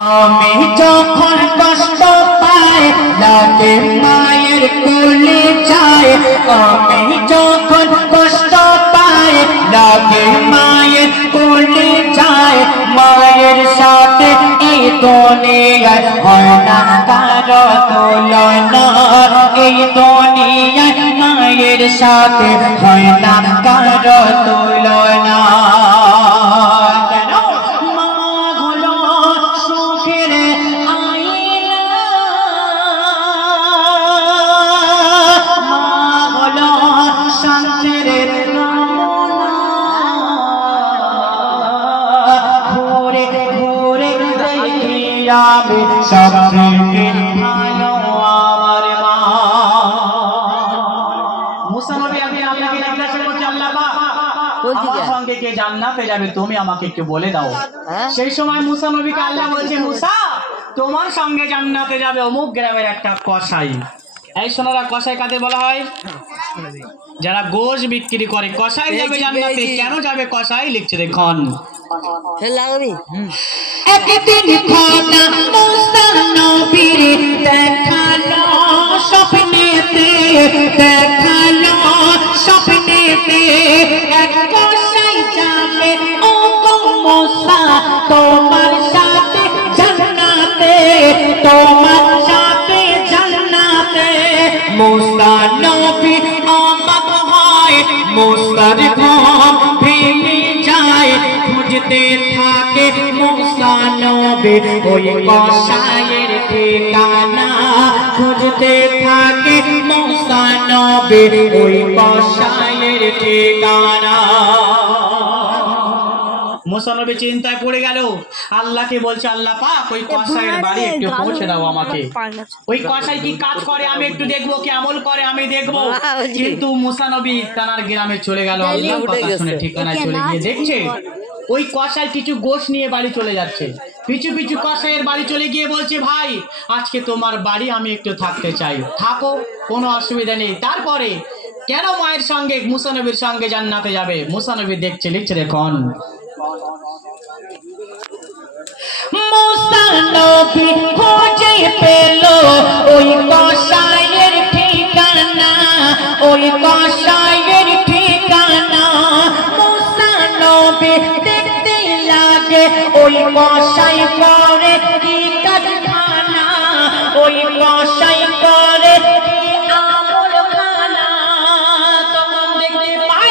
আমি যখন কষ্ট পাই লাগে মায়ের কোলে যায়। আমি যখন কষ্ট পাই লাগে মায়ের কোলে যায়। মায়ের সাথে এই দুনিয়ায় হয় না কারো তুলনা। এই দুনিয়ায় মায়ের সাথে হয় না কারো তুলনা। জান্নাতে যাবে তুমি আমাকে একটু বলে দাও। সেই সময় মুসা নবীকে আল্লাহ বলছে, মুসা তোমার সঙ্গে জান্নাতে যাবে অমুক গ্রামের একটা কসাই। এই সোনারা, কসাই কাদের বলা হয়? যারা গোশ বিক্রি করে। কসাই যাবে জান্নাতে। কেন যাবে কসাই? লিখছে দেখুন। একদিন খোদা মুসা নবীর দেখালো স্বপ্নেতে, দেখালো স্বপ্নেতে এক কসাই যাবে ও গো মুসা তোমার সাথে জান্নাতে, তোমার সাথে জান্নাতে। মুসা নবী অবাক হয়, মুসার ঘুম ভেঙে যায়। খুঁজতে থাকে মুসা নবী ওই কসাইয়ের ঠিকানা। খুঁজতে থাকে মুসা নবী ওই কসাইয়ের ঠিকানা। মুসা নবী চিন্তায় পড়ে গেল। আল্লাহকে বলছে, আল্লাহ পাক ওই কসাইয়ের বাড়ি একটু পৌঁছে দাও আমাকে। ওই কসাই কি কাজ করে আমি একটু দেখবো, কি আমল করে আমি দেখবো। কিন্তু মুসা নবী তার গ্রামে চলে গেল। আল্লাহর কথা শুনে ঠিকানায় চলে গিয়ে দেখছে ওই কসাই কিছু গোশ নিয়ে বাড়ি চলে যাচ্ছে। পিছু পিছু কসাইয়ের বাড়ি চলে গিয়ে বলছে, ভাই আজকে তোমার বাড়ি আমি একটু থাকতে চাই, থাকো, কোনো অসুবিধা নেই। তারপরে কেন মায়ের সঙ্গে মুসা নবীর সঙ্গে জান্নাতে যাবে? মুসা নবী দেখছে, লিখছে দেখুন। মুসা নবী খুঁজে পেল ওই কসাইয়ের ঠিকানা, ওই কসাইয়ের ঠিকানা। মুসা নবী দেখতে লাগে ওই কসাই করে কি কারখানা, ওই কসাই করে কি আমল খানা। তখন দেখতে পাই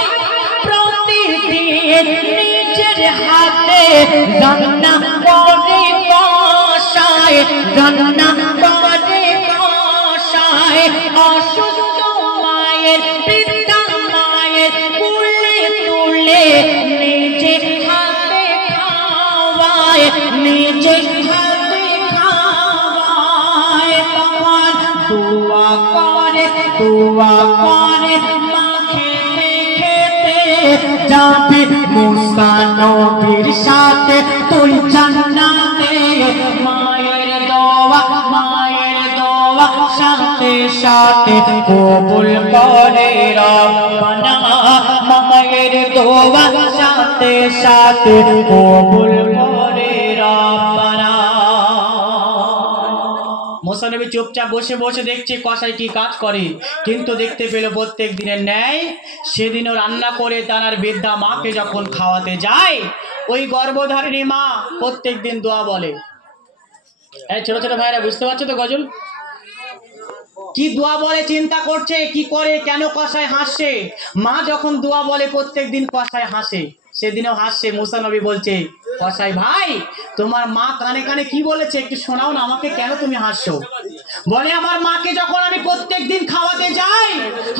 প্রতিদিন নিজের হাতে রান্না করে কসাই, রান্না করে কসাই। অসুস্থ মায়ের, বৃদ্ধা মায়ের কুলে তুলে নিজে হাতে খাওয়ায়, নিজে হাতে খাওয়ায়। তখন দোয়া করে, দোয়া করে মা খেতে খেতে যাবে মুসা নবীর সাথে তুই জান্নাতে। মায়ের দোয়া, মায়ের দোয়া সাথে সাথে কবুল করে রব্বানা। মায়ের দোয়া সাথে সাথে কবুল করে রব্বানা। মুসা নবী চুপচাপ বসে বসে দেখছে কসাই কি কাজ করে। কিন্তু দেখতে পেল প্রত্যেক দিনের ন্যায় সেদিনও রান্না করে তার বৃদ্ধা মাকে যখন খাওয়াতে যায়, ওই গর্ভধারিণী মা প্রত্যেক দিন দোয়া বলে। এই ছোট ছোট ভাইরা বুঝতে পারছো তো গজল কি দোয়া বলে? চিন্তা করছে কি করে, কেন কসাই হাসছে। মা যখন দোয়া বলে প্রত্যেক দিন কসাই হাসে, সেদিনও হাসছে। মুসা নবী বলছে, কসাই ভাই তোমার মা কানে কানে কি বলেছে একটু শোনাও না আমাকে, কেন তুমি হাসছো? বলে, আমার মাকে যখন আমি প্রত্যেক দিন খাওয়াতে যাই,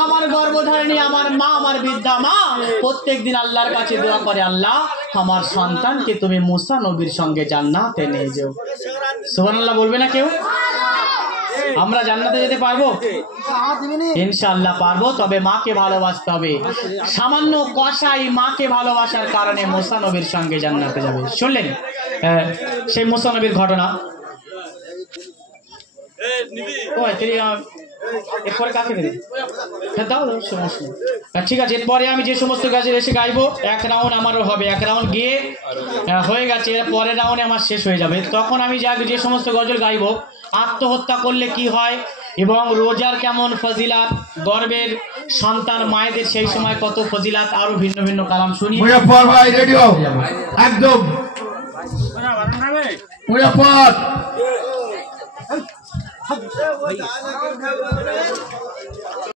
আমার গর্ভধারিণী আমার মা, আমার বৃদ্ধা মা প্রত্যেক দিন আল্লাহর কাছে দোয়া করে, আল্লাহ আমার সন্তানকে তুমি মুসা নবীর সঙ্গে জান্নাতে নিয়ে যাও। সুবহানাল্লাহ বলবে না কেউ? আমরা জান্নাতে যেতে পারবো? ইনশাআল্লাহ পারবো, তবে মাকে ভালোবাসতে হবে। সামান্য কসাই মাকে ভালোবাসার কারণে মুসা নবীর সঙ্গে জান্নাতে যাবে। শুনলেন সেই মুসা নবীর ঘটনা? এরপরে কাকে দেবে? হ্যাঁ দাও দাও, সমস্যা নেই। ঠিক আছে, এরপরে আমি যে সমস্ত গাছের এসে গাইবো, এক রাউন্ড আমারও হবে, এক রাউন্ড গিয়ে হয়ে গেছে, এর পরের রাউন্ডে আমার শেষ হয়ে যাবে। তখন আমি যে সমস্ত গজল গাইবো, আত্মহত্যা করলে কি হয় এবং রোজার কেমন ফজিলাত, গর্বের সন্তান মায়েদের সেই সময় কত ফজিলাত, আরো ভিন্ন ভিন্ন কালাম শুনি। মুজাফফর ভাই রেডি হও একদম। মুজাফফর